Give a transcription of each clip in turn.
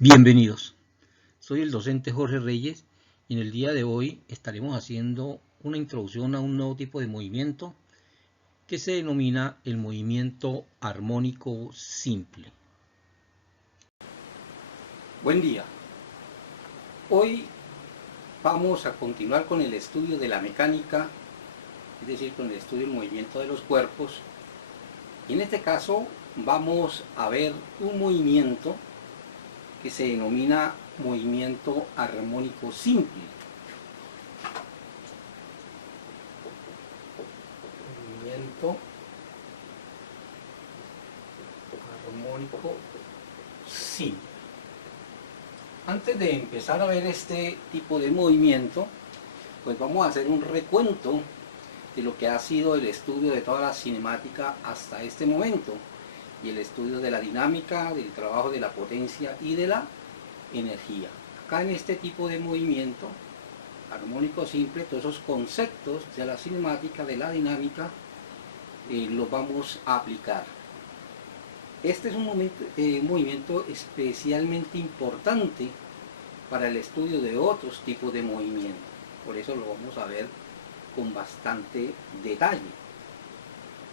Bienvenidos, soy el docente Jorge Reyes y en el día de hoy estaremos haciendo una introducción a un nuevo tipo de movimiento que se denomina el movimiento armónico simple. Buen día, hoy vamos a continuar con el estudio de la mecánica, es decir, con el estudio del movimiento de los cuerpos, y en este caso vamos a ver un movimiento que se denomina movimiento armónico simple. Movimiento armónico simple. Antes de empezar a ver este tipo de movimiento, pues vamos a hacer un recuento de lo que ha sido el estudio de toda la cinemática hasta este momento, y el estudio de la dinámica, del trabajo de la potencia y de la energía. Acá en este tipo de movimiento armónico simple, todos esos conceptos de la cinemática, de la dinámica, los vamos a aplicar. Este es un movimiento especialmente importante para el estudio de otros tipos de movimientos, por eso lo vamos a ver con bastante detalle.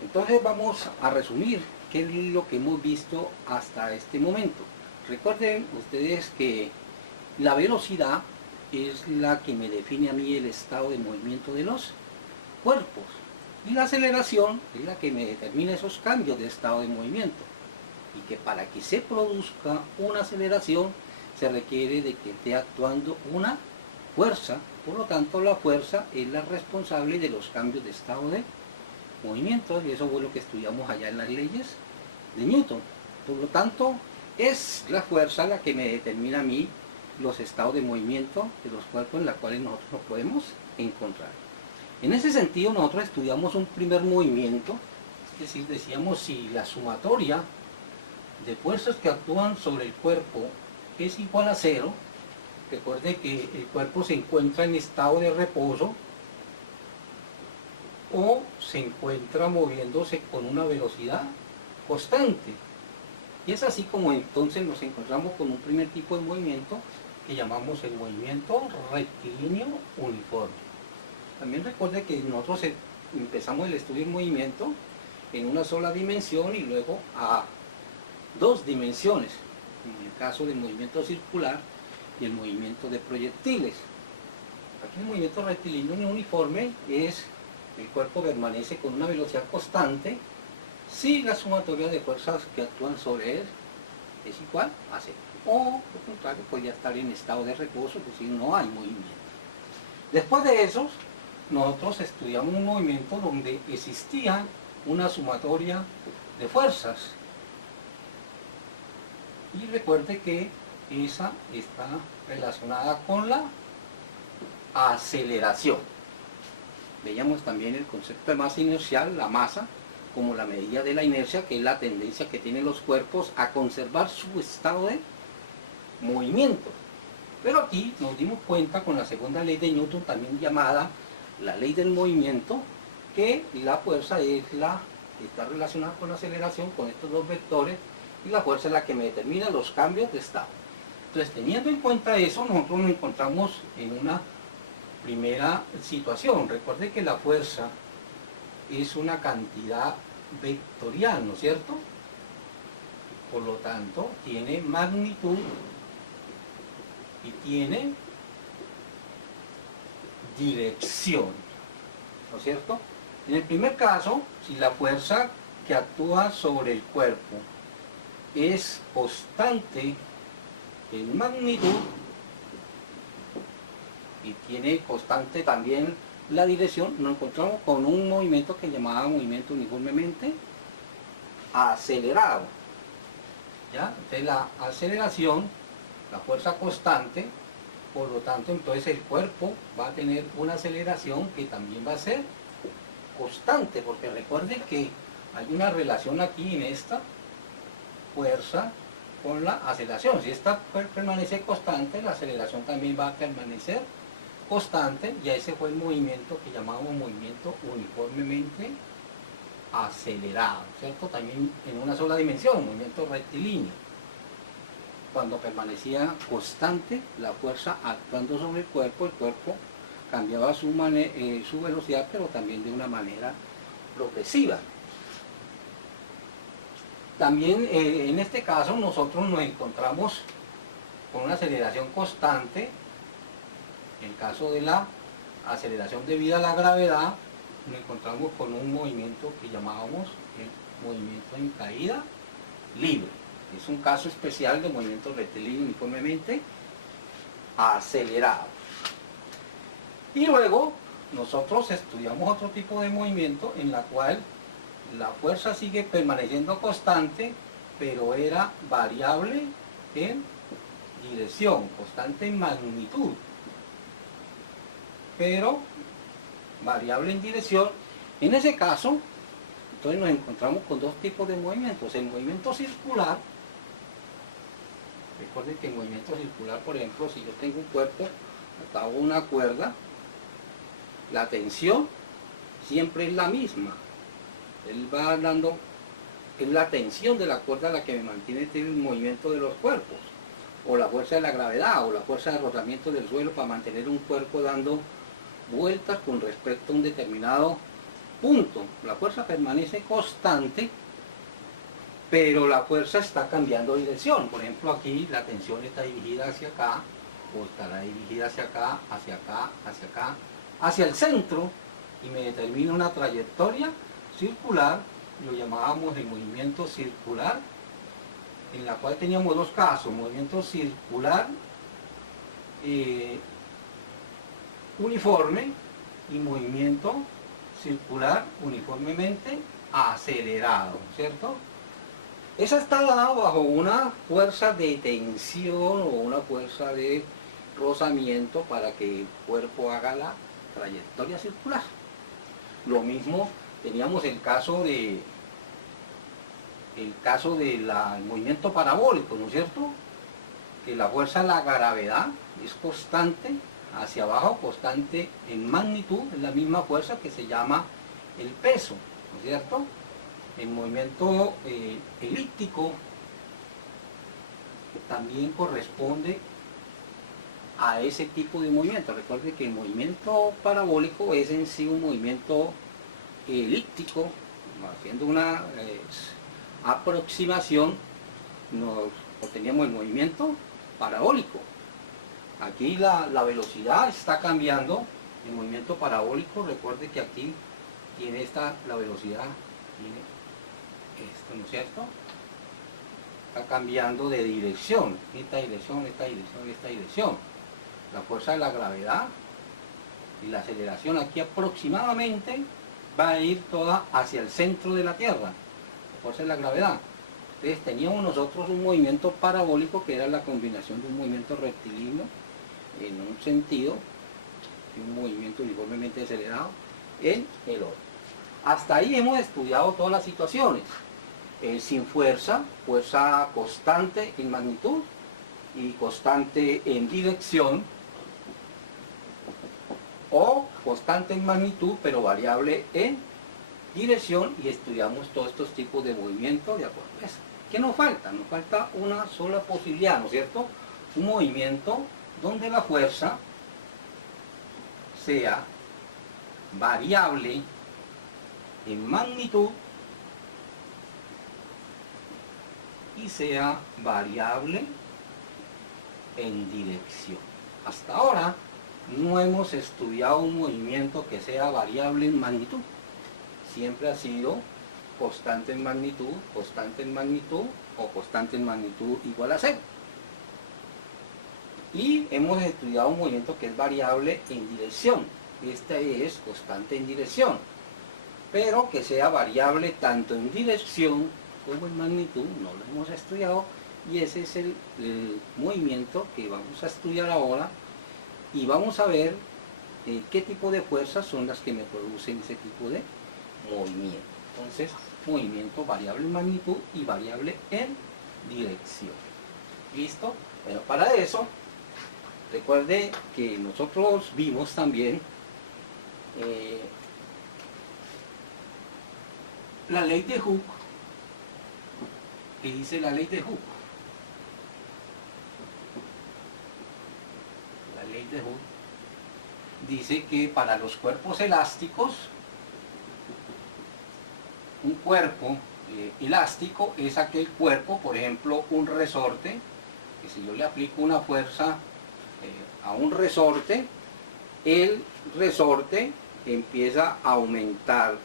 Entonces vamos a resumir qué es lo que hemos visto hasta este momento. Recuerden ustedes que la velocidad es la que me define a mí el estado de movimiento de los cuerpos, y la aceleración es la que me determina esos cambios de estado de movimiento, y que para que se produzca una aceleración se requiere de que esté actuando una fuerza. Por lo tanto, la fuerza es la responsable de los cambios de estado de movimiento, y eso fue lo que estudiamos allá en las leyes de Newton. Por lo tanto, es la fuerza la que me determina a mí los estados de movimiento de los cuerpos en los cuales nosotros nos podemos encontrar. En ese sentido, nosotros estudiamos un primer movimiento, es decir, decíamos si la sumatoria de fuerzas que actúan sobre el cuerpo es igual a cero. Recuerde que el cuerpo se encuentra en estado de reposo o se encuentra moviéndose con una velocidad constante. Y es así como entonces nos encontramos con un primer tipo de movimiento que llamamos el movimiento rectilíneo uniforme. También recuerde que nosotros empezamos el estudio del movimiento en una sola dimensión y luego a dos dimensiones, en el caso del movimiento circular y el movimiento de proyectiles. Aquí el movimiento rectilíneo uniforme es el cuerpo permanece con una velocidad constante si la sumatoria de fuerzas que actúan sobre él es igual a cero, o por contrario podría estar en estado de reposo, es decir, no hay movimiento. Después de eso, nosotros estudiamos un movimiento donde existía una sumatoria de fuerzas, y recuerde que esa está relacionada con la aceleración. Veíamos también el concepto de masa inercial, la masa como la medida de la inercia, que es la tendencia que tienen los cuerpos a conservar su estado de movimiento. Pero aquí nos dimos cuenta con la segunda ley de Newton, también llamada la ley del movimiento, que la fuerza es la que está relacionada con la aceleración, con estos dos vectores, y la fuerza es la que me determina los cambios de estado. Entonces, teniendo en cuenta eso, nosotros nos encontramos en una primera situación. Recuerde que la fuerza es una cantidad vectorial, ¿no es cierto? Por lo tanto, tiene magnitud y tiene dirección, ¿no es cierto? En el primer caso, si la fuerza que actúa sobre el cuerpo es constante en magnitud y tiene constante también la dirección, nos encontramos con un movimiento que llamaba movimiento uniformemente acelerado. ¿Ya? Entonces la aceleración, la fuerza constante, por lo tanto entonces el cuerpo va a tener una aceleración que también va a ser constante, porque recuerden que hay una relación aquí en esta fuerza con la aceleración. Si esta permanece constante, la aceleración también va a permanecer constante, y ese fue el movimiento que llamamos movimiento uniformemente acelerado, ¿cierto? También en una sola dimensión, movimiento rectilíneo. cuando permanecía constante la fuerza actuando sobre el cuerpo cambiaba su velocidad, pero también de una manera progresiva. También en este caso nosotros nos encontramos con una aceleración constante. En el caso de la aceleración debida a la gravedad, nos encontramos con un movimiento que llamábamos el movimiento en caída libre. Es un caso especial de movimiento rectilíneo uniformemente acelerado. Y luego nosotros estudiamos otro tipo de movimiento en la cual la fuerza sigue permaneciendo constante, pero era variable en dirección, constante en magnitud, pero variable en dirección. En ese caso, entonces nos encontramos con dos tipos de movimientos. El movimiento circular, recuerden que el movimiento circular, por ejemplo, si yo tengo un cuerpo atado a una cuerda, la tensión siempre es la misma. Él va dando, es la tensión de la cuerda la que me mantiene el movimiento de los cuerpos, o la fuerza de la gravedad, o la fuerza de rozamiento del suelo para mantener un cuerpo dando vueltas con respecto a un determinado punto. La fuerza permanece constante, pero la fuerza está cambiando de dirección. Por ejemplo, aquí la tensión está dirigida hacia acá, o estará dirigida hacia acá, hacia acá, hacia acá, hacia el centro, y me determina una trayectoria circular. Lo llamábamos el movimiento circular, en la cual teníamos dos casos: movimiento circular uniforme y movimiento circular uniformemente acelerado, ¿cierto? Esa está dada bajo una fuerza de tensión o una fuerza de rozamiento para que el cuerpo haga la trayectoria circular. Lo mismo teníamos el caso del movimiento parabólico, ¿no es cierto? Que la fuerza de la gravedad es constante hacia abajo, constante en magnitud, es la misma fuerza que se llama el peso, ¿no es cierto? El movimiento elíptico también corresponde a ese tipo de movimiento. Recuerde que el movimiento parabólico es en sí un movimiento elíptico, haciendo una aproximación, obteníamos el movimiento parabólico. Aquí la velocidad está cambiando. El movimiento parabólico, recuerde que aquí tiene la velocidad, tiene esto, ¿no es cierto? Está cambiando de dirección, esta dirección, esta dirección, esta dirección. La fuerza de la gravedad y la aceleración aquí aproximadamente va a ir toda hacia el centro de la Tierra, la fuerza de la gravedad. Entonces teníamos nosotros un movimiento parabólico que era la combinación de un movimiento rectilíneo en un sentido y un movimiento uniformemente acelerado en el otro. Hasta ahí hemos estudiado todas las situaciones. Sin fuerza, fuerza constante en magnitud y constante en dirección, o constante en magnitud pero variable en dirección, y estudiamos todos estos tipos de movimientos de acuerdo a eso. ¿Qué nos falta? Nos falta una sola posibilidad, ¿no es cierto? Un movimiento donde la fuerza sea variable en magnitud y sea variable en dirección. Hasta ahora no hemos estudiado un movimiento que sea variable en magnitud. Siempre ha sido constante en magnitud o constante en magnitud igual a 0. Y hemos estudiado un movimiento que es variable en dirección. Este es constante en dirección, pero que sea variable tanto en dirección como en magnitud no lo hemos estudiado, y ese es el movimiento que vamos a estudiar ahora, y vamos a ver qué tipo de fuerzas son las que me producen ese tipo de movimiento. Entonces, movimiento variable en magnitud y variable en dirección. ¿Listo? Bueno, para eso, recuerde que nosotros vimos también la ley de Hooke. ¿Qué dice la ley de Hooke? ley de Hooke, dice que para los cuerpos elásticos, un cuerpo elástico es aquel cuerpo, por ejemplo, un resorte, que si yo le aplico una fuerza a un resorte, el resorte empieza a aumentar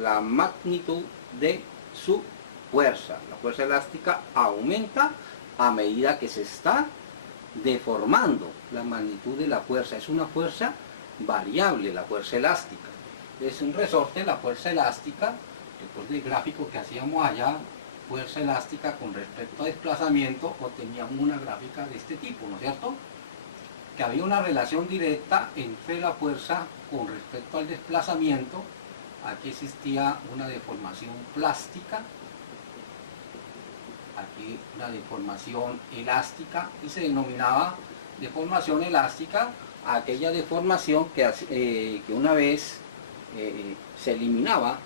la magnitud de su fuerza. La fuerza elástica aumenta a medida que se está deformando la magnitud de la fuerza. Es una fuerza variable, la fuerza elástica. Es un resorte, la fuerza elástica, después del gráfico que hacíamos allá, fuerza elástica con respecto a desplazamiento, obteníamos una gráfica de este tipo, ¿no es cierto? Que había una relación directa entre la fuerza con respecto al desplazamiento. Aquí existía una deformación plástica, aquí una deformación elástica, y se denominaba deformación elástica a aquella deformación que una vez se eliminaba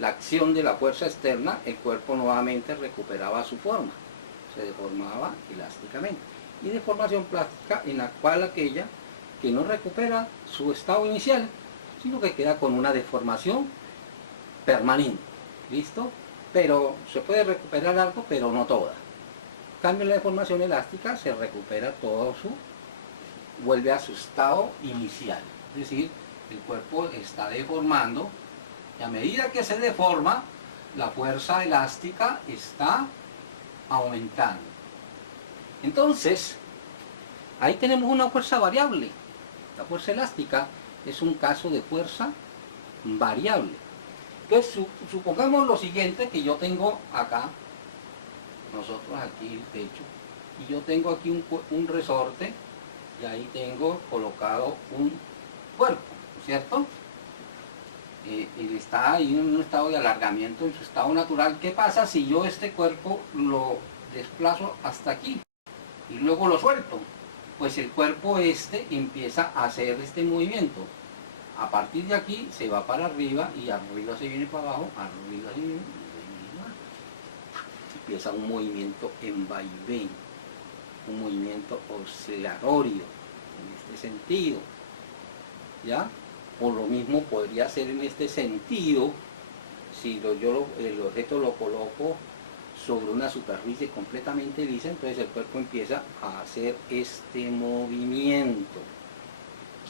la acción de la fuerza externa, el cuerpo nuevamente recuperaba su forma, se deformaba elásticamente. Y deformación plástica en la cual aquella que no recupera su estado inicial, sino que queda con una deformación permanente. ¿Listo? Pero se puede recuperar algo, pero no toda. En cambio, la deformación elástica se recupera todo vuelve a su estado inicial. Es decir, el cuerpo está deformando y a medida que se deforma, la fuerza elástica está aumentando. Entonces, ahí tenemos una fuerza variable. La fuerza elástica es un caso de fuerza variable. Entonces, supongamos lo siguiente, que yo tengo acá, nosotros aquí el techo, y yo tengo aquí un resorte, y ahí tengo colocado un cuerpo, ¿no es cierto? Él está ahí en un estado de alargamiento, en su estado natural. ¿Qué pasa si yo este cuerpo lo desplazo hasta aquí y luego lo suelto? Pues el cuerpo empieza a hacer este movimiento. A partir de aquí se va para arriba y arriba se viene para abajo, arriba se viene, empieza un movimiento en vaivén, un movimiento oscilatorio en este sentido, ¿ya? O lo mismo podría ser en este sentido si el objeto lo coloco sobre una superficie completamente lisa, entonces el cuerpo empieza a hacer este movimiento.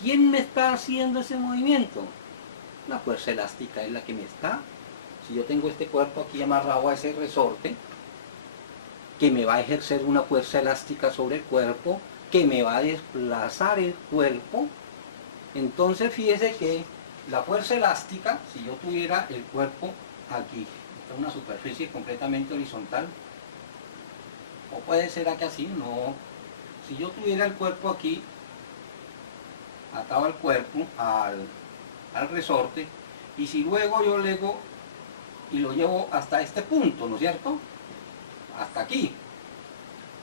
¿Quién me está haciendo ese movimiento? La fuerza elástica es la que me está. Si yo tengo este cuerpo aquí amarrado a ese resorte, que me va a ejercer una fuerza elástica sobre el cuerpo, que me va a desplazar el cuerpo, entonces fíjese que la fuerza elástica, si yo tuviera el cuerpo aquí, esta es una superficie completamente horizontal, o puede ser aquí así, no, si yo tuviera el cuerpo aquí, atado al cuerpo, al resorte, y si luego yo lo llevo hasta este punto, ¿no es cierto? Hasta aquí.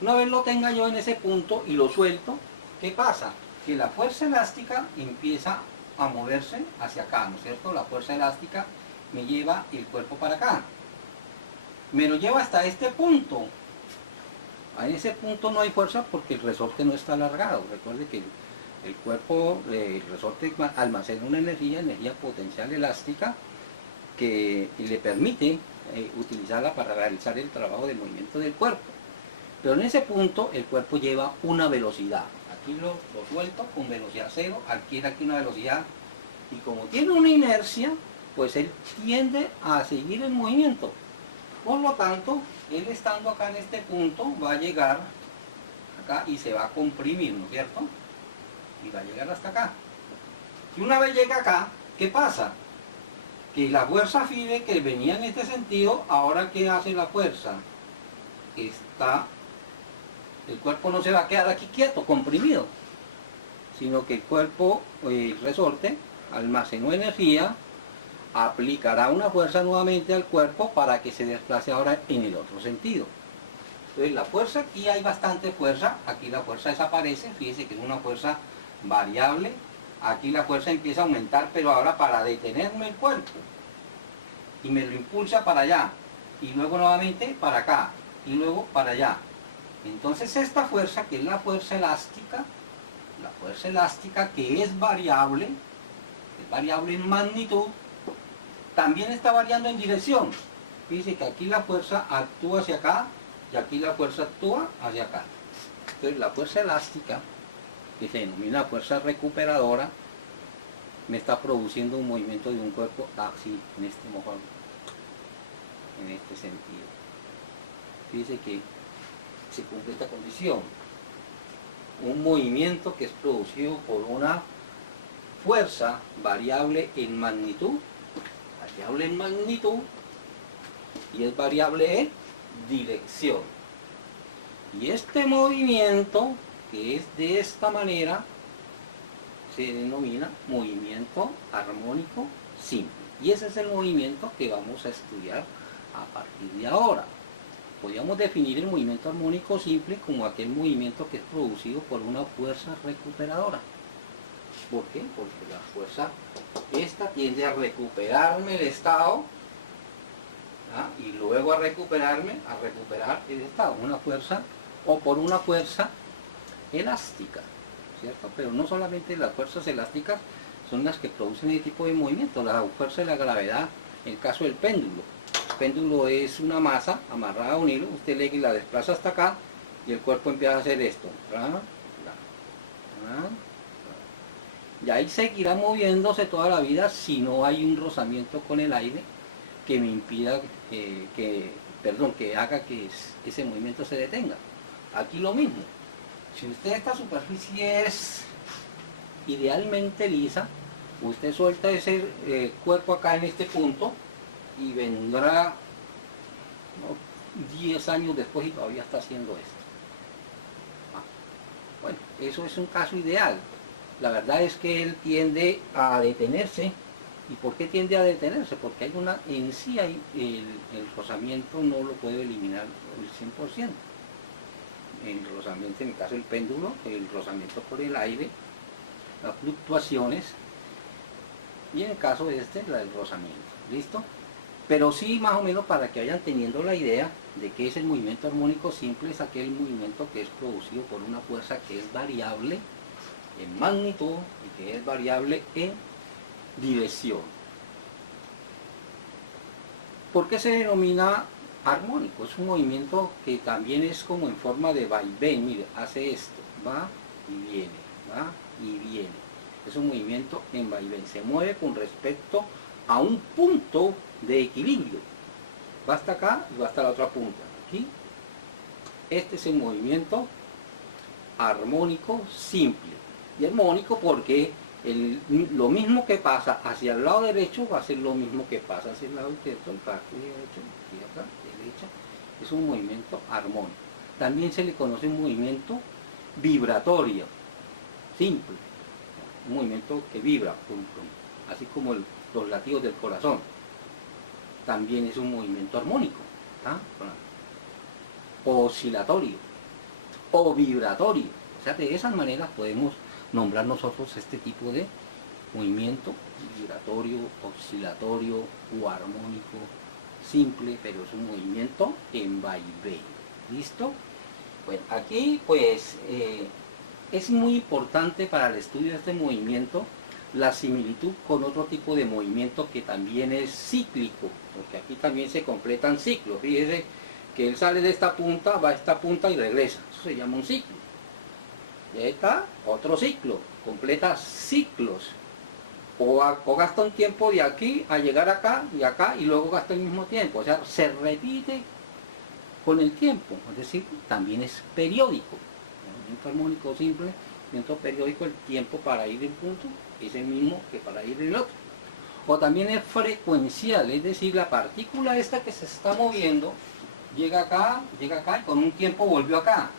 Una vez lo tenga yo en ese punto y lo suelto, ¿qué pasa? Que la fuerza elástica empieza a moverse hacia acá, ¿no es cierto? La fuerza elástica me lleva el cuerpo para acá. Me lo lleva hasta este punto. En ese punto no hay fuerza porque el resorte no está alargado. Recuerde que el cuerpo, el resorte almacena una energía potencial elástica que le permite utilizarla para realizar el trabajo de movimiento del cuerpo. Pero en ese punto el cuerpo lleva una velocidad. Aquí lo suelto con velocidad cero, adquiere aquí una velocidad, y como tiene una inercia, pues él tiende a seguir el movimiento. Por lo tanto, él estando acá en este punto va a llegar acá y se va a comprimir, ¿no es cierto? Y va a llegar hasta acá. Y una vez llega acá, ¿qué pasa? Que la fuerza fide que venía en este sentido, ahora ¿qué hace la fuerza? El cuerpo no se va a quedar aquí quieto, comprimido, sino que el cuerpo, el resorte, almacenó energía, aplicará una fuerza nuevamente al cuerpo para que se desplace ahora en el otro sentido. Entonces la fuerza, aquí hay bastante fuerza, aquí la fuerza desaparece, fíjese que es una fuerza variable, aquí la fuerza empieza a aumentar, pero ahora para detenerme el cuerpo, y me lo impulsa para allá, y luego nuevamente para acá, y luego para allá. Entonces esta fuerza, que es la fuerza elástica, la fuerza elástica, que es variable en magnitud, también está variando en dirección. Fíjense que aquí la fuerza actúa hacia acá y aquí la fuerza actúa hacia acá. Entonces la fuerza elástica, que se denomina fuerza recuperadora, me está produciendo un movimiento de un cuerpo así, en este mojón, en este sentido. Fíjense que se cumple esta condición. Un movimiento que es producido por una fuerza variable en magnitud, y es variable en dirección. Y este movimiento, que es de esta manera, se denomina movimiento armónico simple. Y ese es el movimiento que vamos a estudiar a partir de ahora. Podríamos definir el movimiento armónico simple como aquel movimiento que es producido por una fuerza recuperadora. ¿Por qué? Porque la fuerza esta tiende a recuperarme el estado, y luego a recuperar el estado, una fuerza, o por una fuerza elástica, ¿cierto? Pero no solamente las fuerzas elásticas son las que producen ese tipo de movimiento, la fuerza de la gravedad, en el caso del péndulo. El péndulo es una masa amarrada a un hilo, usted le la desplaza hasta acá y el cuerpo empieza a hacer esto. Y ahí seguirá moviéndose toda la vida si no hay un rozamiento con el aire que me impida, que haga que ese movimiento se detenga. Aquí lo mismo. Si esta superficie es idealmente lisa, usted suelta ese cuerpo acá en este punto y vendrá 10 años después y todavía está haciendo esto. Bueno, eso es un caso ideal. La verdad es que él tiende a detenerse. ¿Y por qué tiende a detenerse? Porque hay en sí el rozamiento no lo puede eliminar el 100%. El rozamiento, en el caso del péndulo, el rozamiento por el aire, las fluctuaciones, y en el caso de el rozamiento. ¿Listo? Pero sí, más o menos, para que vayan teniendo la idea de que es el movimiento armónico simple, es aquel movimiento que es producido por una fuerza que es variable en magnitud y que es variable en dirección. ¿Por qué se denomina armónico? Es un movimiento que también es como en forma de vaivén. Mire, hace esto, va y viene, va y viene. Es un movimiento en vaivén, se mueve con respecto a un punto de equilibrio. Va hasta acá y va hasta la otra punta. Aquí, este es el movimiento armónico simple. Y armónico porque lo mismo que pasa hacia el lado derecho va a ser lo mismo que pasa hacia el lado izquierdo, el parte derecho, izquierda, derecha. Es un movimiento armónico. También se le conoce un movimiento vibratorio, simple. Un movimiento que vibra, así como los latidos del corazón. También es un movimiento armónico, o oscilatorio, o vibratorio. O sea, de esas maneras podemos nombrar nosotros este tipo de movimiento vibratorio, oscilatorio o armónico simple, pero es un movimiento en vaivén. ¿Listo? Bueno, aquí pues es muy importante para el estudio de este movimiento la similitud con otro tipo de movimiento que también es cíclico, porque aquí también se completan ciclos. Fíjese que él sale de esta punta, va a esta punta y regresa. Eso se llama un ciclo. Y ahí está otro ciclo, completa ciclos. O gasta un tiempo de aquí a llegar acá y luego gasta el mismo tiempo. O sea, se repite con el tiempo. Es decir, también es periódico. El movimiento armónico simple, movimiento periódico, el tiempo para ir de un punto es el mismo que para ir del otro. O también es frecuencial, es decir, la partícula esta que se está moviendo llega acá y con un tiempo volvió acá.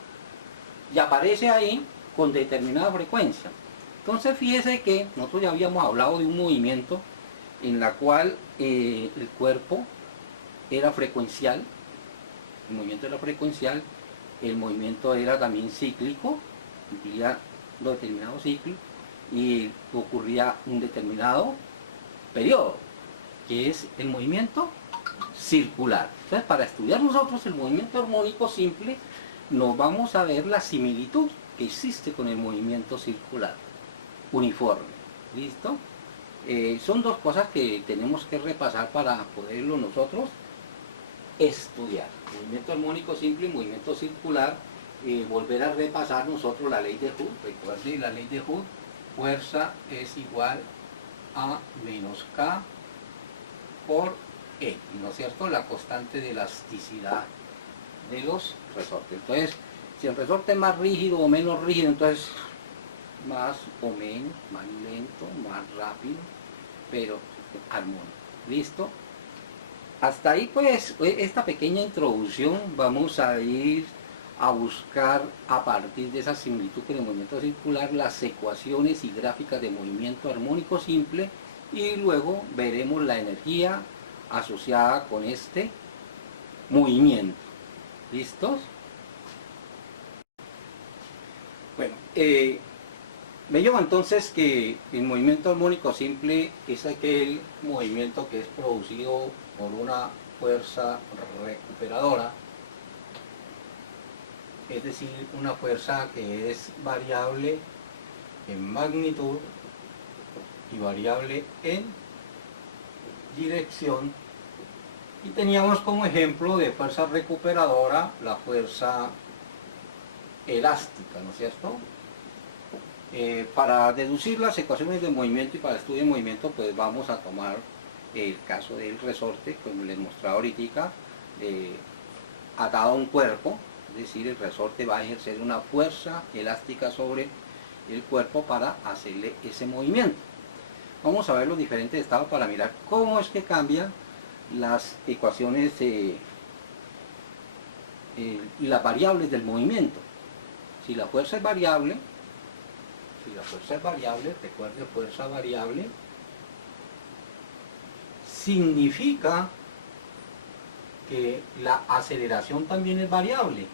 Y aparece ahí con determinada frecuencia. Entonces fíjese que nosotros ya habíamos hablado de un movimiento en la cual el cuerpo era frecuencial, el movimiento era frecuencial, el movimiento era también cíclico, cumplía los determinados ciclos y ocurría un determinado periodo, que es el movimiento circular. Entonces, para estudiar nosotros el movimiento armónico simple, nos vamos a ver la similitud que existe con el movimiento circular uniforme. ¿Listo? Son dos cosas que tenemos que repasar para poderlo nosotros estudiar. Movimiento armónico simple y movimiento circular. Volver a repasar nosotros la ley de Hooke. Recuerden la ley de Hooke, fuerza es igual a menos K por E, ¿no es cierto? La constante de elasticidad de los resortes. Entonces, si el resorte es más rígido o menos rígido, entonces más o menos, más lento, más rápido, pero armónico. ¿Listo? Hasta ahí pues esta pequeña introducción. Vamos a ir a buscar a partir de esa similitud con el movimiento circular las ecuaciones y gráficas de movimiento armónico simple, y luego veremos la energía asociada con este movimiento. ¿Listos? Bueno, me llevo entonces que el movimiento armónico simple es aquel movimiento que es producido por una fuerza recuperadora, es decir, una fuerza que es variable en magnitud y variable en dirección. Y teníamos como ejemplo de fuerza recuperadora la fuerza elástica, ¿no es cierto? Para deducir las ecuaciones de movimiento y para el estudio de movimiento, pues vamos a tomar el caso del resorte, como les mostraba ahorita, atado a un cuerpo. Es decir, el resorte va a ejercer una fuerza elástica sobre el cuerpo para hacerle ese movimiento. Vamos a ver los diferentes estados para mirar cómo es que cambian las ecuaciones y las variables del movimiento. Si la fuerza es variable, recuerde, fuerza variable significa que la aceleración también es variable.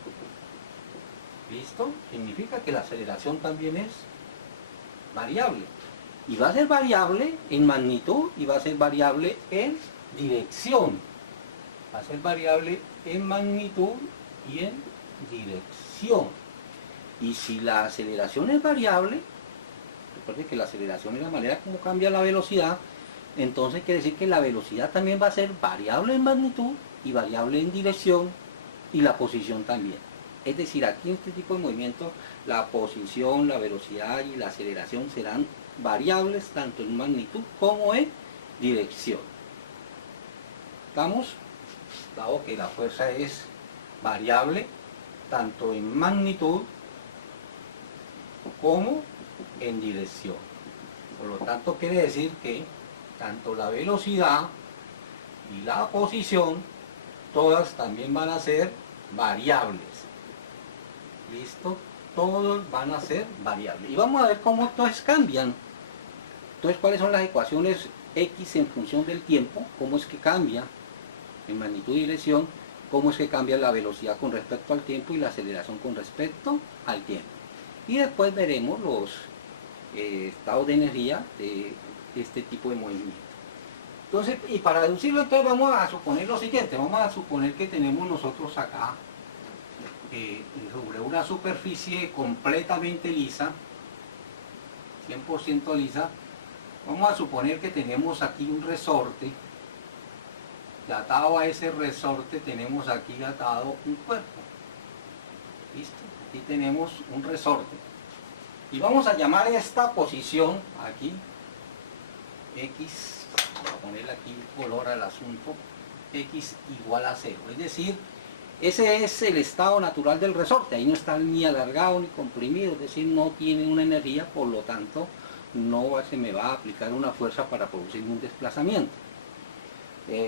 ¿Listo? Significa que la aceleración también es variable. Y va a ser variable en magnitud y va a ser variable en dirección. Va a ser variable en magnitud y en dirección. Y si la aceleración es variable, recuerde que la aceleración es la manera como cambia la velocidad, entonces quiere decir que la velocidad también va a ser variable en magnitud y variable en dirección, y la posición también. Es decir, aquí en este tipo de movimiento la posición, la velocidad y la aceleración serán variables tanto en magnitud como en dirección. ¿Estamos? Dado que la fuerza es variable tanto en magnitud como en dirección. Por lo tanto, quiere decir que tanto la velocidad y la posición, todas también van a ser variables. ¿Listo? Todos van a ser variables. Y vamos a ver cómo todas cambian. Entonces, ¿cuáles son las ecuaciones X en función del tiempo? ¿Cómo es que cambia en magnitud y dirección? ¿Cómo es que cambia la velocidad con respecto al tiempo y la aceleración con respecto al tiempo? Y después veremos los estados de energía de este tipo de movimiento. Entonces, y para deducirlo, entonces vamos a suponer lo siguiente. Vamos a suponer que tenemos nosotros acá sobre una superficie completamente lisa, 100% lisa. Vamos a suponer que tenemos aquí un resorte, y atado a ese resorte tenemos aquí atado un cuerpo. ¿Listo? Aquí tenemos un resorte. Y vamos a llamar esta posición aquí, X, voy a ponerle aquí color al asunto, X igual a 0. Es decir, ese es el estado natural del resorte. Ahí no está ni alargado ni comprimido, es decir, no tiene una energía, por lo tanto, no se me va a aplicar una fuerza para producir un desplazamiento.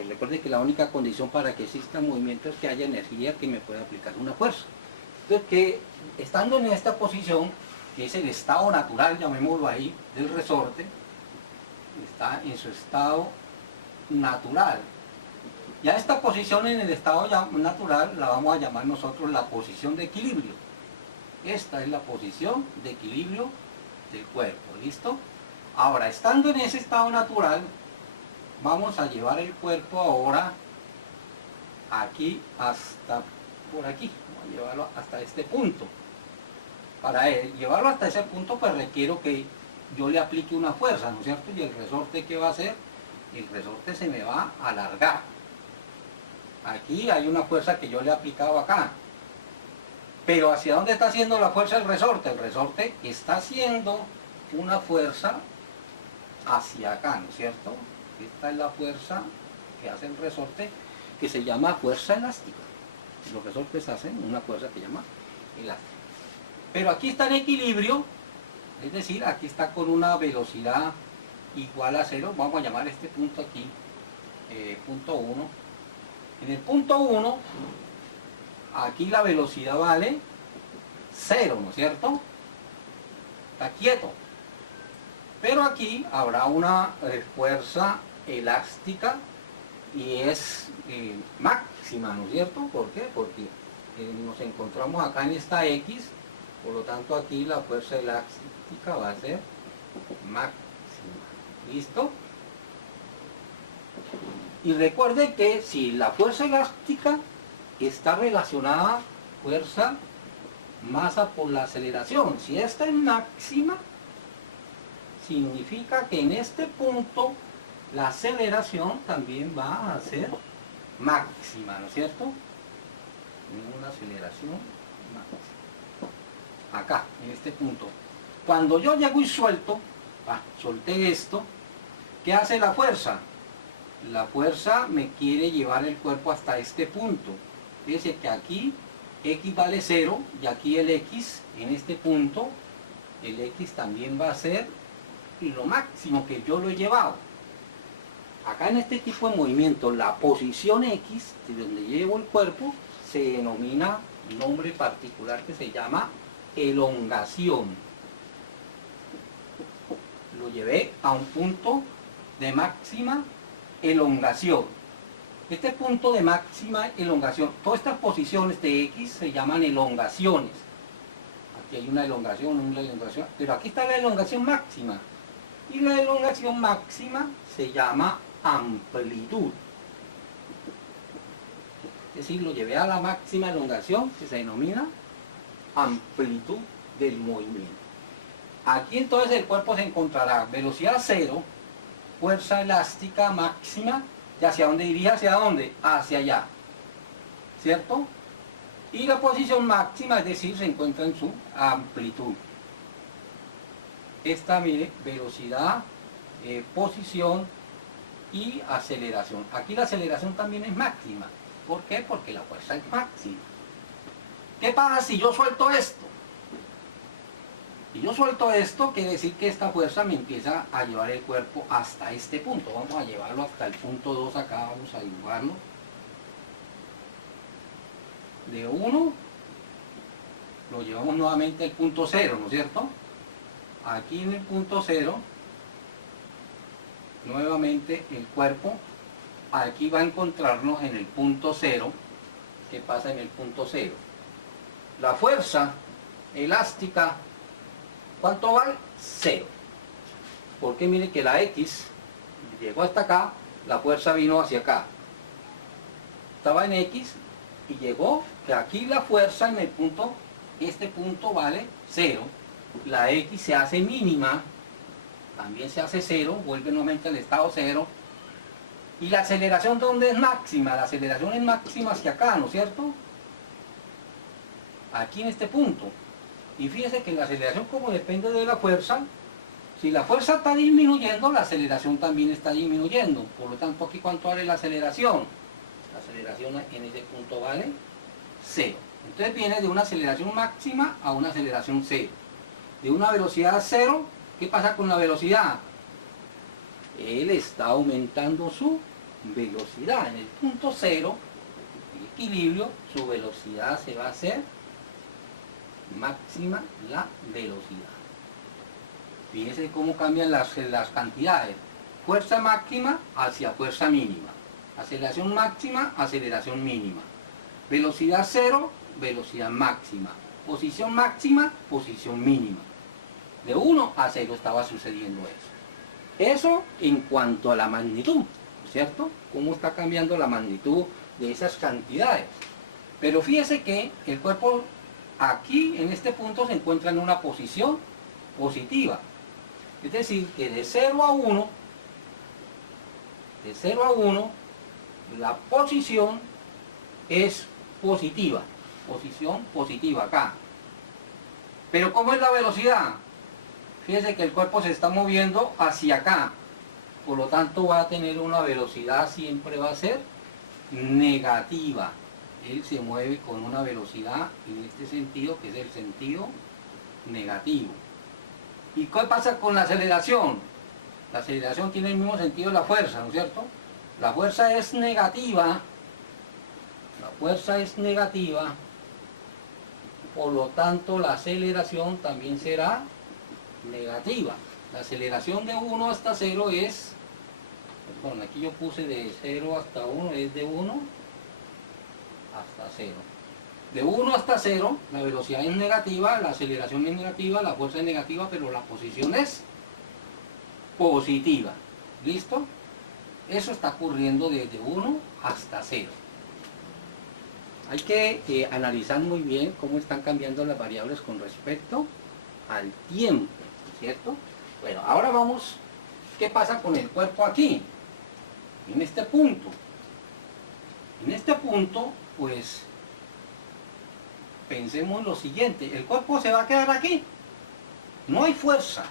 Recuerde que la única condición para que exista movimiento es que haya energía que me pueda aplicar una fuerza. Entonces, que estando en esta posición, que es el estado natural, llamémoslo ahí, del resorte, está en su estado natural. Ya esta posición en el estado natural la vamos a llamar nosotros la posición de equilibrio. Esta es la posición de equilibrio del cuerpo, ¿listo? Ahora, estando en ese estado natural, vamos a llevar el cuerpo ahora aquí hasta por aquí. Vamos a llevarlo hasta este punto. Para llevarlo hasta ese punto, pues requiero que yo le aplique una fuerza, ¿no es cierto? Y el resorte, ¿qué va a hacer? El resorte se me va a alargar. Aquí hay una fuerza que yo le he aplicado acá. Pero ¿hacia dónde está haciendo la fuerza el resorte? El resorte está haciendo una fuerza hacia acá, ¿no es cierto? Esta es la fuerza que hace el resorte, que se llama fuerza elástica. Los resortes hacen una fuerza que se llama elástica. Pero aquí está en equilibrio, es decir, aquí está con una velocidad igual a 0. Vamos a llamar este punto aquí, punto 1. En el punto 1, aquí la velocidad vale 0, ¿no es cierto? Está quieto. Pero aquí habrá una fuerza elástica y es máxima, ¿no es cierto? ¿Por qué? Porque nos encontramos acá en esta X, por lo tanto aquí la fuerza elástica va a ser máxima. ¿Listo? Y recuerde que si la fuerza elástica está relacionada fuerza masa por la aceleración, si esta es máxima, significa que en este punto la aceleración también va a ser máxima, ¿no es cierto? Una aceleración máxima. Acá, en este punto. Cuando yo llego y suelto, solté esto, ¿qué hace la fuerza? La fuerza me quiere llevar el cuerpo hasta este punto. Fíjense que aquí X vale 0 y aquí el X, en este punto, el X también va a ser lo máximo que yo lo he llevado. Acá en este tipo de movimiento, la posición X, de donde llevo el cuerpo, se denomina un nombre particular que se llama elongación. Lo llevé a un punto de máxima elongación. Este punto de máxima elongación, todas estas posiciones de X se llaman elongaciones. Aquí hay una elongación, pero aquí está la elongación máxima. Y la elongación máxima se llama amplitud. Es decir, lo llevé a la máxima elongación, que se denomina amplitud del movimiento. Aquí entonces el cuerpo se encontrará velocidad 0, fuerza elástica máxima, ¿y hacia dónde iría? ¿Hacia dónde? Hacia allá, ¿cierto? Y la posición máxima, es decir, se encuentra en su amplitud. Esta, mire, velocidad, posición y aceleración. Aquí la aceleración también es máxima. ¿Por qué? Porque la fuerza es máxima. ¿Qué pasa si yo suelto esto? Si yo suelto esto, quiere decir que esta fuerza me empieza a llevar el cuerpo hasta este punto. Vamos a llevarlo hasta el punto 2 acá, vamos a dibujarlo. De 1, lo llevamos nuevamente al punto 0, ¿no es cierto? Aquí en el punto 0, nuevamente el cuerpo, aquí va a encontrarnos en el punto 0. ¿Qué pasa en el punto 0? La fuerza elástica, ¿cuánto vale? 0. Porque mire que la X llegó hasta acá, la fuerza vino hacia acá. Estaba en X y llegó, que aquí la fuerza en el punto, este punto vale 0. La X se hace mínima, también se hace 0, vuelve nuevamente al estado 0. ¿Y la aceleración dónde es máxima? La aceleración es máxima hacia acá, ¿no es cierto? Aquí en este punto. Y fíjese que la aceleración, como depende de la fuerza, si la fuerza está disminuyendo, la aceleración también está disminuyendo. Por lo tanto, aquí ¿cuánto vale la aceleración? La aceleración en ese punto vale 0. Entonces viene de una aceleración máxima a una aceleración 0. De una velocidad 0, ¿qué pasa con la velocidad? Él está aumentando su velocidad. En el punto 0, el equilibrio, su velocidad se va a hacer máxima la velocidad. Fíjense cómo cambian las cantidades. Fuerza máxima hacia fuerza mínima. Aceleración máxima, aceleración mínima. Velocidad 0, velocidad máxima. Posición máxima, posición mínima. De 1 a 0 estaba sucediendo eso. Eso en cuanto a la magnitud, ¿cierto? Cómo está cambiando la magnitud de esas cantidades. Pero fíjese que el cuerpo aquí en este punto se encuentra en una posición positiva. Es decir, que de 0 a 1, la posición es positiva. Posición positiva acá. Pero ¿cómo es la velocidad? Fíjense que el cuerpo se está moviendo hacia acá. Por lo tanto va a tener una velocidad, siempre va a ser negativa. Él se mueve con una velocidad en este sentido, que es el sentido negativo. ¿Y qué pasa con la aceleración? La aceleración tiene el mismo sentido de la fuerza, ¿no es cierto? La fuerza es negativa. La fuerza es negativa. Por lo tanto, la aceleración también será negativa. La aceleración de 1 hasta 0 es, perdón, aquí yo puse de 0 hasta 1, es de 1 hasta 0. De 1 hasta 0, la velocidad es negativa, la aceleración es negativa, la fuerza es negativa, pero la posición es positiva. ¿Listo? Eso está ocurriendo desde 1 hasta 0. Hay que analizar muy bien cómo están cambiando las variables con respecto al tiempo, ¿cierto? Bueno, ahora vamos, ¿qué pasa con el cuerpo aquí? En este punto. En este punto, pues, pensemos lo siguiente, el cuerpo se va a quedar aquí. No hay fuerza.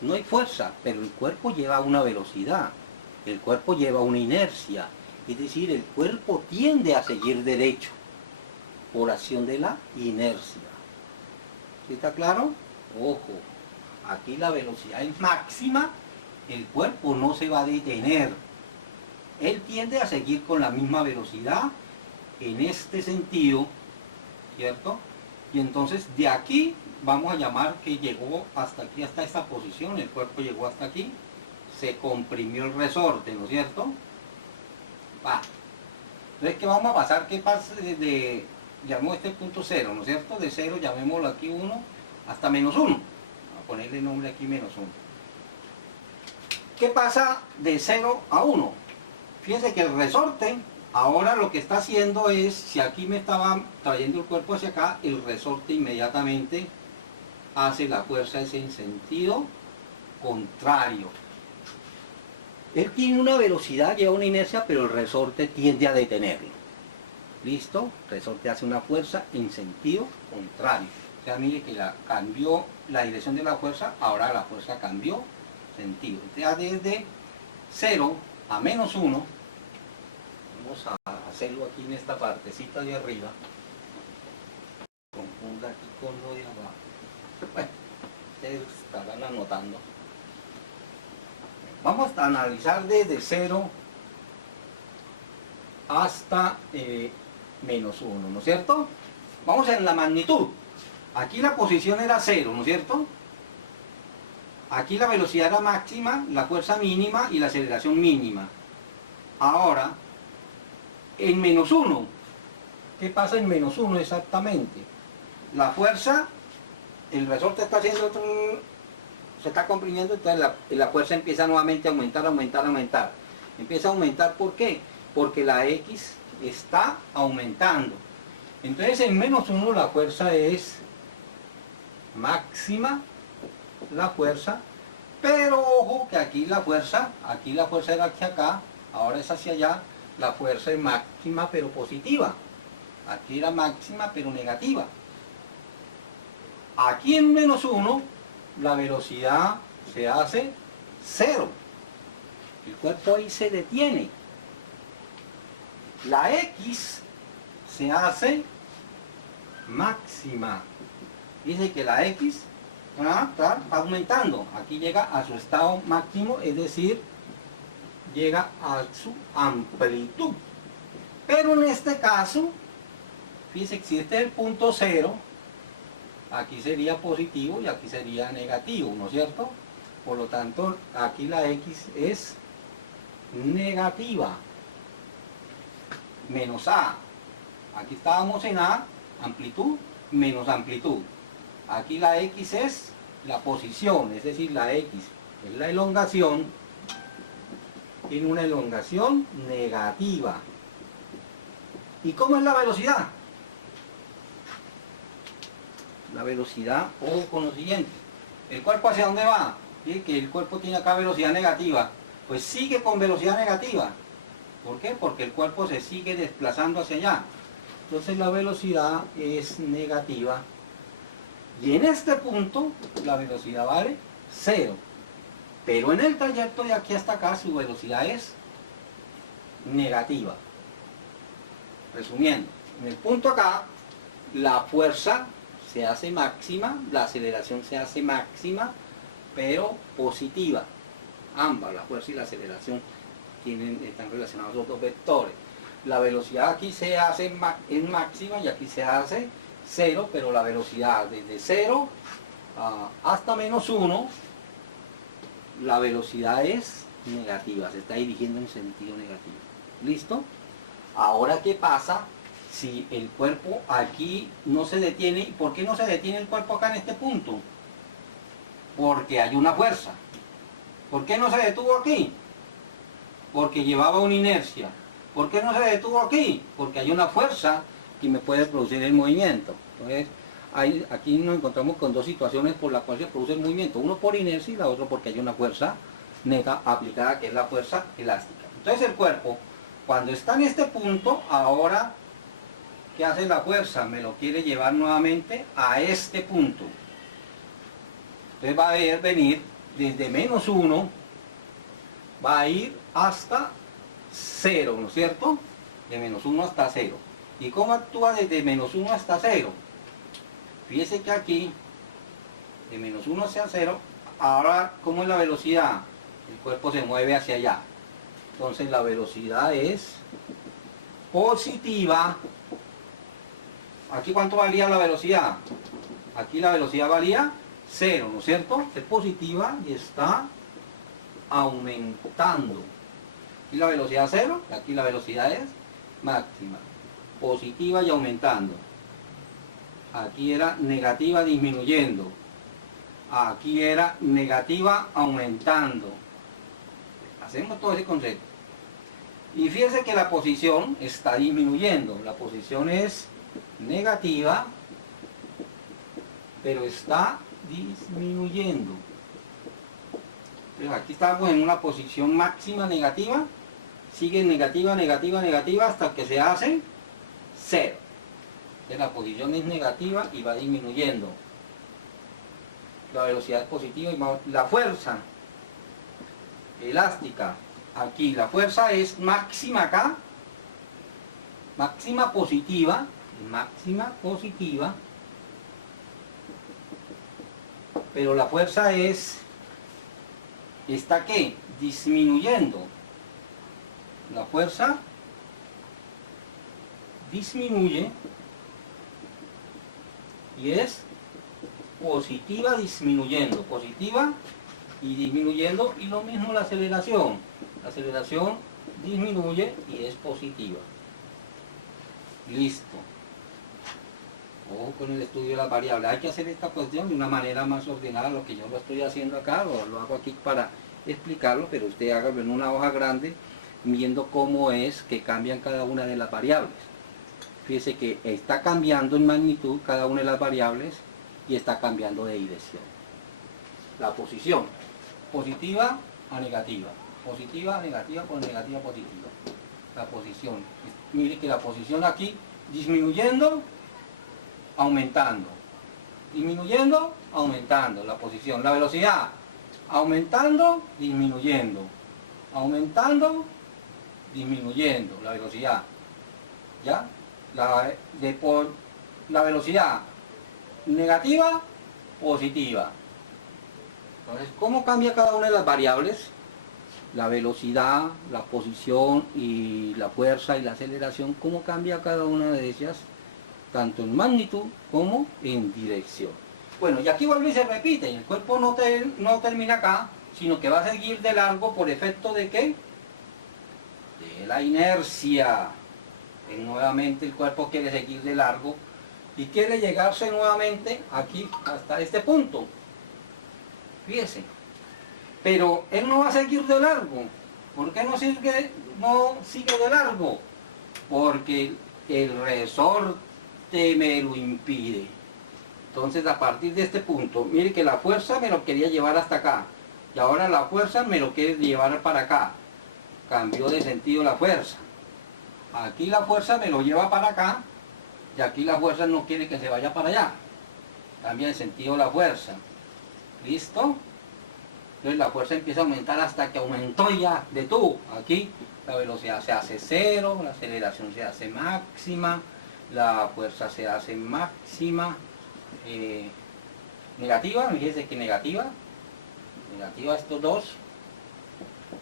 No hay fuerza, pero el cuerpo lleva una velocidad. El cuerpo lleva una inercia. Es decir, el cuerpo tiende a seguir derecho por acción de la inercia. ¿Sí está claro? Ojo, aquí la velocidad es máxima, el cuerpo no se va a detener. Él tiende a seguir con la misma velocidad en este sentido, ¿cierto? Y entonces de aquí vamos a llamar que llegó hasta aquí, hasta esta posición, el cuerpo llegó hasta aquí, se comprimió el resorte, ¿no es cierto? Va. Entonces, ¿qué vamos a pasar? ¿Qué pasa llamó este punto 0, ¿no es cierto? De 0 llamémoslo aquí 1 hasta menos 1. Vamos a ponerle nombre aquí menos 1. ¿Qué pasa de 0 a 1? Fíjense que el resorte ahora lo que está haciendo es, si aquí me estaba trayendo el cuerpo hacia acá, el resorte inmediatamente hace la fuerza es en sentido contrario. Él tiene una velocidad, lleva una inercia, pero el resorte tiende a detenerlo. ¿Listo? El resorte hace una fuerza en sentido contrario. O sea, mire que cambió la dirección de la fuerza, ahora la fuerza cambió sentido. Entonces, desde 0 a menos 1, vamos a hacerlo aquí en esta partecita de arriba. Confunda aquí con lo de abajo. Bueno, ustedes estarán anotando. Vamos a analizar desde 0 hasta menos 1, ¿no es cierto? Vamos en la magnitud. Aquí la posición era 0, ¿no es cierto? Aquí la velocidad era máxima, la fuerza mínima y la aceleración mínima. Ahora, en menos 1, ¿qué pasa en menos 1 exactamente? La fuerza, el resorte está haciendo se está comprimiendo, entonces la fuerza empieza nuevamente a aumentar, aumentar, aumentar. Empieza a aumentar, ¿por qué? Porque la X está aumentando. Entonces en menos 1 la fuerza es máxima, la fuerza, pero ojo que aquí la fuerza era hacia acá, ahora es hacia allá, la fuerza es máxima pero positiva. Aquí era máxima pero negativa. Aquí en menos 1 la velocidad se hace 0. El cuerpo ahí se detiene. La X se hace máxima. Dice que la X está aumentando. Aquí llega a su estado máximo, es decir, llega a su amplitud. Pero en este caso, fíjense que si este es el punto 0, aquí sería positivo y aquí sería negativo, ¿no es cierto? Por lo tanto, aquí la X es negativa. Menos A. Aquí estábamos en A, amplitud, menos amplitud. Aquí la X es la posición, es decir, la X es la elongación, tiene una elongación negativa. ¿Y cómo es la velocidad? La velocidad, ojo con lo siguiente. ¿El cuerpo hacia dónde va? ¿Sí? Que el cuerpo tiene acá velocidad negativa. Pues sigue con velocidad negativa. ¿Por qué? Porque el cuerpo se sigue desplazando hacia allá. Entonces la velocidad es negativa. Y en este punto la velocidad vale 0. Pero en el trayecto de aquí hasta acá su velocidad es negativa. Resumiendo, en el punto acá la fuerza se hace máxima, la aceleración se hace máxima, pero positiva. Ambas, la fuerza y la aceleración, están relacionados los dos vectores. La velocidad aquí se hace es máxima y aquí se hace 0, pero la velocidad desde 0 hasta -1, la velocidad es negativa, se está dirigiendo en sentido negativo. ¿Listo? Ahora, ¿qué pasa si el cuerpo aquí no se detiene? ¿Y por qué no se detiene el cuerpo acá en este punto? Porque hay una fuerza. ¿Por qué no se detuvo aquí? Porque llevaba una inercia. ¿Por qué no se detuvo aquí? Porque hay una fuerza que me puede producir el movimiento. Entonces, aquí nos encontramos con dos situaciones por las cuales se produce el movimiento. Uno por inercia y la otra porque hay una fuerza neta aplicada, que es la fuerza elástica. Entonces el cuerpo, cuando está en este punto, ahora, ¿qué hace la fuerza? Me lo quiere llevar nuevamente a este punto. Entonces va a venir desde -1, va a ir hasta 0, ¿no es cierto? De -1 hasta 0. ¿Y cómo actúa desde -1 hasta 0? Fíjese que aquí, de -1 hacia 0, ahora, ¿cómo es la velocidad? El cuerpo se mueve hacia allá. Entonces la velocidad es positiva. ¿Aquí cuánto valía la velocidad? Aquí la velocidad valía 0, ¿no es cierto? Es positiva y está aumentando. Aquí la velocidad 0, aquí la velocidad es máxima. Positiva y aumentando. Aquí era negativa disminuyendo. Aquí era negativa aumentando. Hacemos todo ese concepto. Y fíjense que la posición está disminuyendo. La posición es negativa, pero está disminuyendo. Entonces aquí estamos en una posición máxima negativa. Sigue negativa, negativa, negativa hasta que se hace 0. Entonces la posición es negativa y va disminuyendo. La velocidad es positiva y la fuerza elástica, aquí la fuerza es máxima acá, máxima positiva, pero la fuerza está ¿qué? Disminuyendo. La fuerza disminuye y es positiva disminuyendo, positiva y disminuyendo, y lo mismo la aceleración. La aceleración disminuye y es positiva. Listo. Ojo con el estudio de las variables. Hay que hacer esta cuestión de una manera más ordenada, lo que yo lo estoy haciendo acá, lo hago aquí para explicarlo, pero usted hágalo en una hoja grande, viendo cómo es que cambian cada una de las variables. Fíjese que está cambiando en magnitud cada una de las variables y está cambiando de dirección. La posición, positiva a negativa, positiva a negativa con negativa a positiva. La posición, mire que la posición aquí disminuyendo, aumentando, disminuyendo, aumentando la posición. La velocidad aumentando, disminuyendo, aumentando, disminuyendo la velocidad. ¿Ya? La velocidad negativa, positiva. Entonces, ¿cómo cambia cada una de las variables? La velocidad, la posición y la fuerza y la aceleración, ¿cómo cambia cada una de ellas? Tanto en magnitud como en dirección. Bueno, y aquí vuelve y se repite, y el cuerpo no termina acá, sino que va a seguir de largo por efecto de ¿qué? De la inercia. Y nuevamente el cuerpo quiere seguir de largo y quiere llegarse nuevamente aquí hasta este punto. Fíjese. Pero él no va a seguir de largo. ¿Por qué no sigue de largo? Porque el resorte me lo impide. Entonces a partir de este punto, mire que la fuerza me lo quería llevar hasta acá, y ahora la fuerza me lo quiere llevar para acá. Cambió de sentido la fuerza. Aquí la fuerza me lo lleva para acá, y aquí la fuerza no quiere que se vaya para allá. Cambia de sentido la fuerza. ¿Listo? Entonces la fuerza empieza a aumentar hasta que aumentó ya de todo. Aquí la velocidad se hace cero, la aceleración se hace máxima, la fuerza se hace máxima. Negativa, fíjense que negativa estos dos.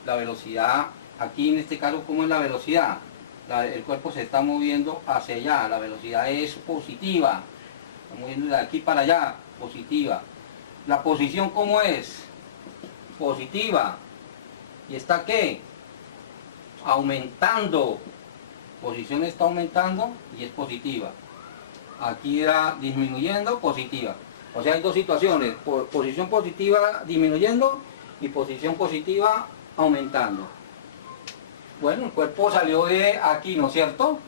La velocidad, aquí en este caso, ¿cómo es la velocidad? El cuerpo se está moviendo hacia allá, la velocidad es positiva, está moviendo de aquí para allá, positiva. La posición, ¿cómo es? Positiva. ¿Y está qué? Aumentando. Posición está aumentando y es positiva. Aquí era disminuyendo, positiva. O sea, hay dos situaciones, posición positiva disminuyendo y posición positiva aumentando. Bueno, el cuerpo salió de aquí, ¿no es cierto?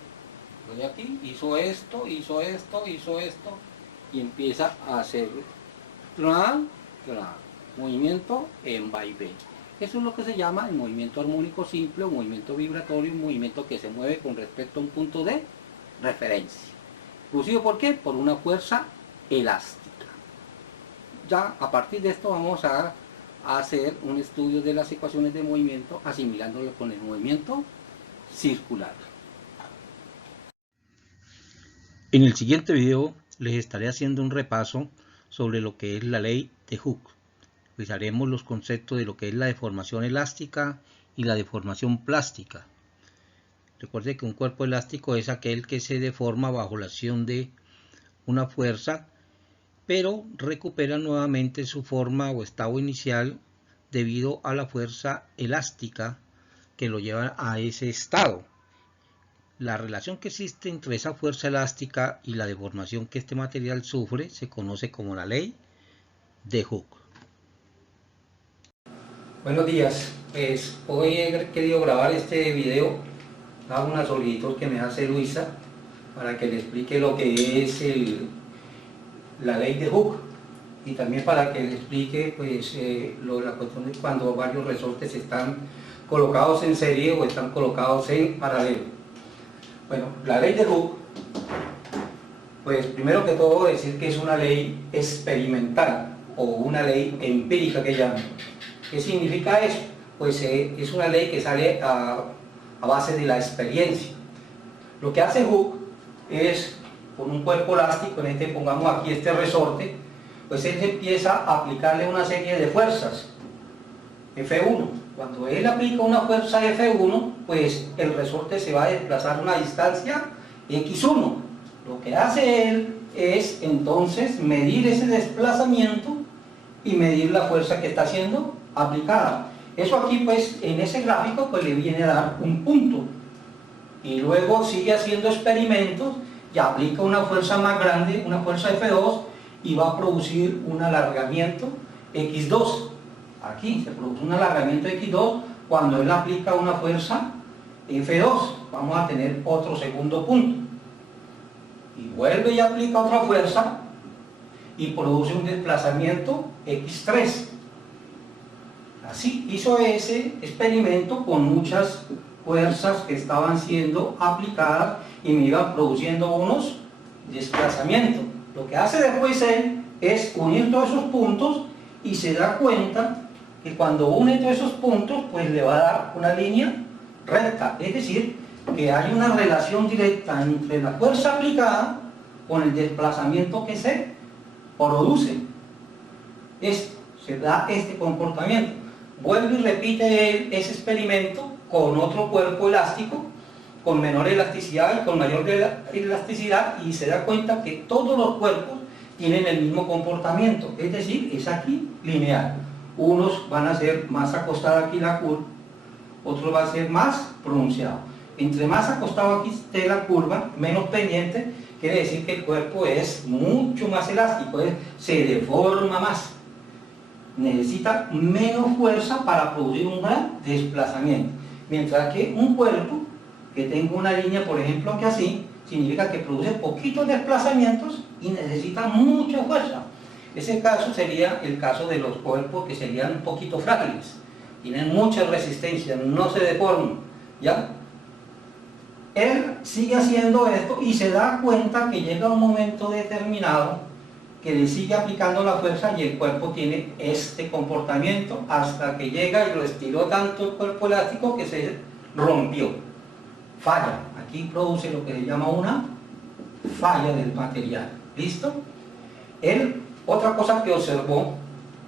De aquí, hizo esto, y empieza a hacer movimiento en vaivén. Eso es lo que se llama el movimiento armónico simple o movimiento vibratorio, un movimiento que se mueve con respecto a un punto de referencia. Producido ¿por qué? Por una fuerza elástica. Ya a partir de esto vamos a hacer un estudio de las ecuaciones de movimiento asimilándolo con el movimiento circular. En el siguiente video les estaré haciendo un repaso sobre lo que es la ley de Hooke. Revisaremos los conceptos de lo que es la deformación elástica y la deformación plástica. Recuerde que un cuerpo elástico es aquel que se deforma bajo la acción de una fuerza, pero recupera nuevamente su forma o estado inicial debido a la fuerza elástica que lo lleva a ese estado. La relación que existe entre esa fuerza elástica y la deformación que este material sufre se conoce como la ley de Hooke. Buenos días, pues hoy he querido grabar este video a una solicitud que me hace Luisa para que le explique lo que es la ley de Hooke y también para que le explique pues, la cuestión de cuando varios resortes están colocados en serie o están colocados en paralelo. Bueno, la ley de Hooke, pues primero que todo decir que es una ley experimental o una ley empírica que llaman. ¿Qué significa eso? Pues es una ley que sale a base de la experiencia. Lo que hace Hooke es, con un cuerpo elástico, en este pongamos aquí este resorte, pues él empieza a aplicarle una serie de fuerzas, F1. Cuando él aplica una fuerza F1, pues el resorte se va a desplazar a una distancia X1. Lo que hace él es entonces medir ese desplazamiento y medir la fuerza que está siendo aplicada. Eso aquí pues en ese gráfico pues le viene a dar un punto y luego sigue haciendo experimentos y aplica una fuerza más grande, una fuerza F2 y va a producir un alargamiento X2. Aquí se produce un alargamiento X2 cuando él aplica una fuerza F2. Vamos a tener otro segundo punto y vuelve y aplica otra fuerza y produce un desplazamiento X3. Así hizo ese experimento con muchas fuerzas que estaban siendo aplicadas y me iban produciendo unos desplazamientos. Lo que hace después él es unir todos esos puntos y se da cuenta que cuando une todos esos puntos pues le va a dar una línea recta, es decir, que hay una relación directa entre la fuerza aplicada con el desplazamiento que se produce. Esto se da este comportamiento. Vuelve y repite ese experimento con otro cuerpo elástico, con menor elasticidad y con mayor elasticidad, y se da cuenta que todos los cuerpos tienen el mismo comportamiento, es decir, es aquí lineal. Unos van a ser más acostada aquí la curva, otros va a ser más pronunciado. Entre más acostado aquí esté la curva, menos pendiente, quiere decir que el cuerpo es mucho más elástico, se deforma más. Necesita menos fuerza para producir un gran desplazamiento. Mientras que un cuerpo que tenga una línea, por ejemplo, que así, significa que produce poquitos desplazamientos y necesita mucha fuerza. Ese caso sería el caso de los cuerpos que serían un poquito frágiles, tienen mucha resistencia, no se deforman, ¿ya? Él sigue haciendo esto y se da cuenta que llega un momento determinado que le sigue aplicando la fuerza y el cuerpo tiene este comportamiento hasta que llega y lo estiró tanto el cuerpo elástico que se rompió. Falla. Aquí produce lo que se llama una falla del material. ¿Listo? Él, otra cosa que observó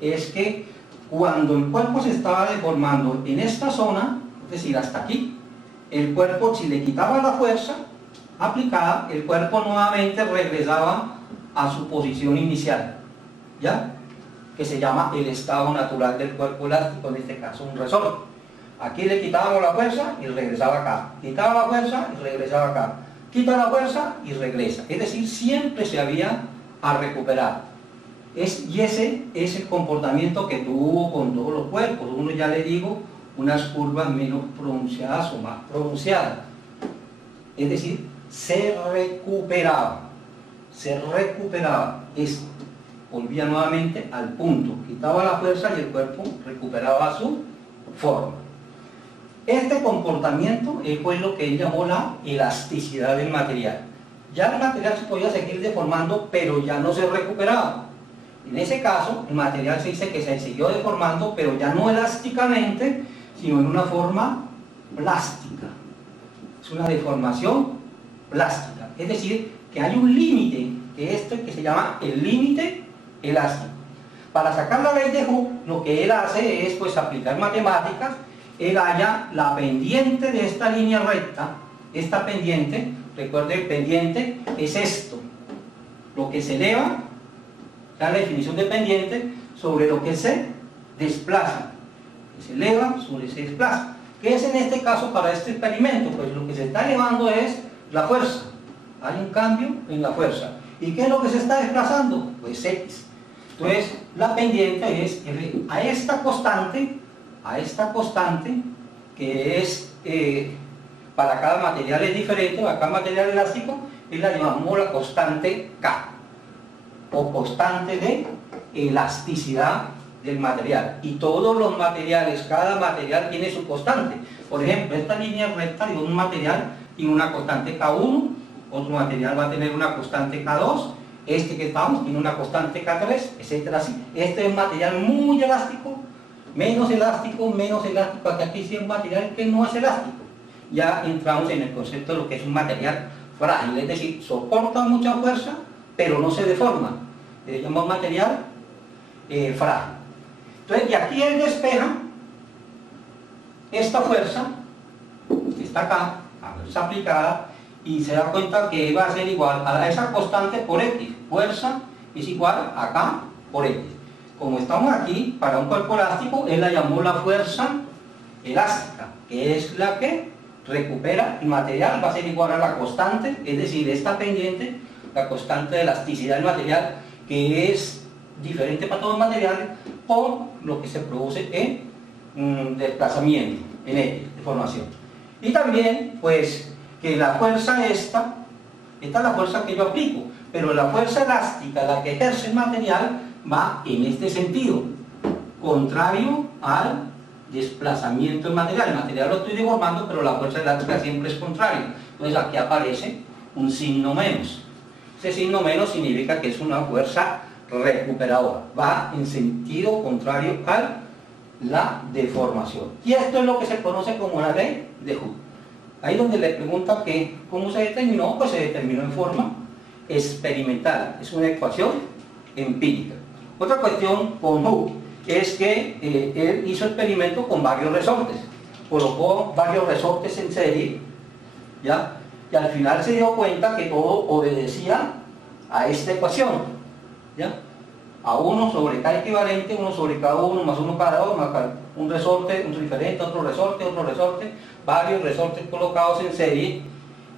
es que cuando el cuerpo se estaba deformando en esta zona, es decir, hasta aquí, el cuerpo, si le quitaba la fuerza aplicada, el cuerpo nuevamente regresaba a su posición inicial, ¿ya? Que se llama el estado natural del cuerpo elástico, en este caso un resorte. Aquí le quitábamos la fuerza y regresaba acá, quitaba la fuerza y regresaba acá, quita la fuerza y regresa, es decir, siempre se había a recuperar. Y ese es el comportamiento que tuvo con todos los cuerpos. Uno, ya le digo, unas curvas menos pronunciadas o más pronunciadas, es decir, se recuperaba, esto volvía nuevamente al punto, quitaba la fuerza y el cuerpo recuperaba su forma. Este comportamiento fue lo que él llamó la elasticidad del material. Ya el material se podía seguir deformando, pero ya no se recuperaba. En ese caso, el material se dice que se siguió deformando, pero ya no elásticamente, sino en una forma plástica. Es una deformación plástica. Es decir, que hay un límite, que se llama el límite elástico. Para sacar la ley de Hooke, lo que él hace es pues aplicar matemáticas. Él halla la pendiente de esta línea recta, esta pendiente, recuerde, el pendiente es esto, lo que se eleva, la definición de pendiente, sobre lo que se desplaza, que se eleva sobre se desplaza. ¿Qué es en este caso para este experimento? Pues lo que se está elevando es la fuerza, hay un cambio en la fuerza. ¿Y qué es lo que se está desplazando? Pues X. Entonces, la pendiente es a esta constante, que es, para cada material es diferente, para cada material elástico, y la llamamos la constante K, o constante de elasticidad del material. Y todos los materiales, cada material tiene su constante. Por ejemplo, esta línea recta de un material tiene una constante K1, otro material va a tener una constante K2, este que estamos tiene una constante K3, etcétera, así. Este es un material muy elástico, menos elástico, aquí sí es un material que no es elástico. Ya entramos en el concepto de lo que es un material frágil, es decir, soporta mucha fuerza, pero no se deforma. Le llamamos material frágil. Entonces, y aquí él despeja esta fuerza, que está acá, la fuerza aplicada, y se da cuenta que va a ser igual a esa constante por X. Fuerza es igual a K por X. Como estamos aquí, para un cuerpo elástico, él la llamó la fuerza elástica, que es la que recupera el material, va a ser igual a la constante, es decir, esta pendiente, la constante de elasticidad del material, que es diferente para todos los materiales, por lo que se produce en desplazamiento, en X, deformación. Y también, pues, que la fuerza esta es la fuerza que yo aplico, pero la fuerza elástica, la que ejerce el material, va en este sentido, contrario al desplazamiento del material. El material lo estoy deformando, pero la fuerza elástica siempre es contraria. Entonces aquí aparece un signo menos. Ese signo menos significa que es una fuerza recuperadora, va en sentido contrario a la deformación. Y esto es lo que se conoce como la ley de Hooke. Ahí donde le pregunta que cómo se determinó, pues se determinó en forma experimental, es una ecuación empírica. Otra cuestión con Hooke es que él hizo experimento con varios resortes, colocó varios resortes en serie, ¿ya? Y al final se dio cuenta que todo obedecía a esta ecuación, ¿ya? A 1 sobre K equivalente, 1 sobre K1 más 1 cada 2, más un resorte, un diferente, otro resorte, varios resortes colocados en serie,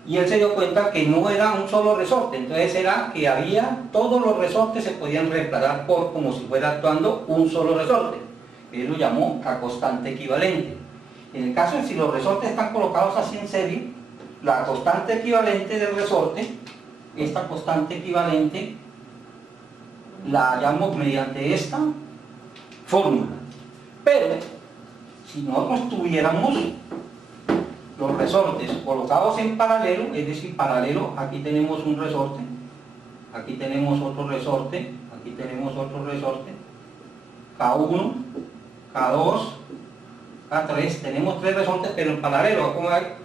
y él se dio cuenta que no era un solo resorte, entonces era que todos los resortes se podían reemplazar por como si fuera actuando un solo resorte. Él lo llamó la constante equivalente. En el caso de si los resortes están colocados así en serie, la constante equivalente del resorte, esta constante equivalente la hallamos mediante esta fórmula. Pero si nosotros tuviéramos los resortes colocados en paralelo, es decir, paralelo, aquí tenemos un resorte, aquí tenemos otro resorte, aquí tenemos otro resorte, K1, K2, K3, tenemos tres resortes, pero en paralelo,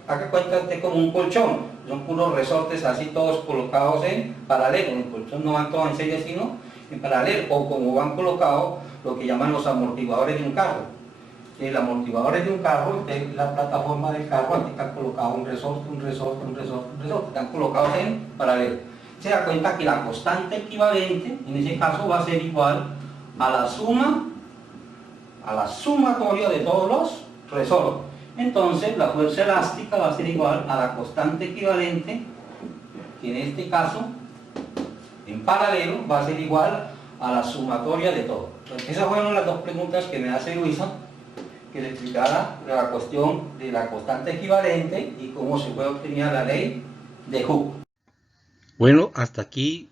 haga cuenta usted como un colchón, son puros resortes así todos colocados en paralelo, el colchón no van todos en serie sino en paralelo, o como van colocados lo que llaman los amortiguadores de un carro. El amortiguador de un carro, la plataforma del carro, aquí está colocado un resorte, un resorte, un resorte, un resorte, están colocados en paralelo. Se da cuenta que la constante equivalente, en ese caso, va a ser igual a la sumatoria de todos los resortes. Entonces, la fuerza elástica va a ser igual a la constante equivalente, que en este caso, en paralelo, va a ser igual a la sumatoria de todo. Entonces, esas fueron las dos preguntas que me hace Luisa, que le explicara la cuestión de la constante equivalente y cómo se puede obtener la ley de Hooke. Bueno, hasta aquí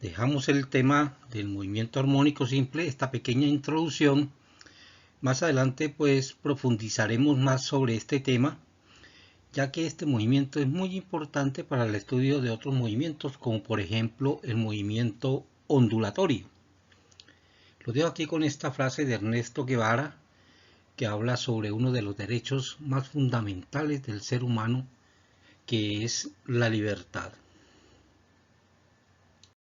dejamos el tema del movimiento armónico simple, esta pequeña introducción. Más adelante pues profundizaremos más sobre este tema, ya que este movimiento es muy importante para el estudio de otros movimientos, como por ejemplo el movimiento ondulatorio. Lo dejo aquí con esta frase de Ernesto Guevara, que habla sobre uno de los derechos más fundamentales del ser humano, que es la libertad.